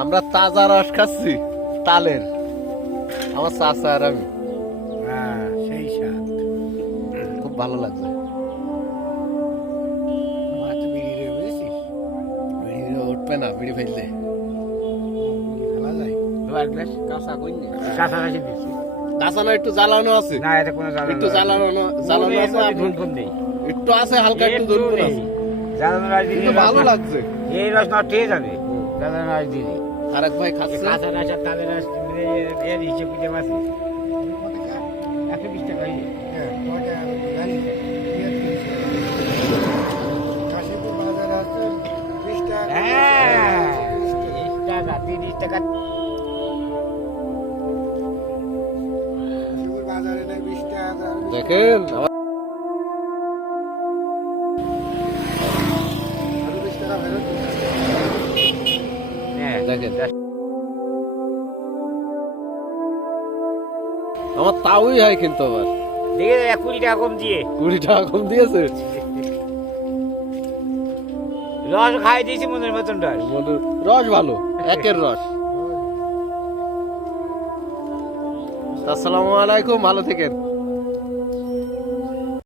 আমরা তাজা রস খাচ্ছি তালের। আমার চাচা আর আমি। হ্যাঁ সেই স্বাদ। খুব ভালো লাগছে। উঠবে না বিড়ি ফেললে কাঁচানো একটু জ্বালানো আছে। না এটা কোনো একটু জ্বালানো জ্বালানো আছে একটু হালকা একটু আছে। জ্বালানো ভালো লাগছে। এই রস নষ্ট হয়ে যাবে। জ্বালানো রাজ দিলে আরেক ভাই খাচ্ছে? কাঁচা আর তাদের মিলে এর হিসেব দিতে পারছি একশো বিশ টাকা হ্যাঁ বিশ টাকা তিরিশ টাকা। দেখেন দেখেন আমার তাওই হয় কিন্তু কুড়ি টাকা কম দিয়ে। কুড়ি টাকা কম দিয়েছে? রস খাই দিয়েছি মনের মতন রস। রস ভালো একের রস। আসসালামু আলাইকুম ভালো থেকেন।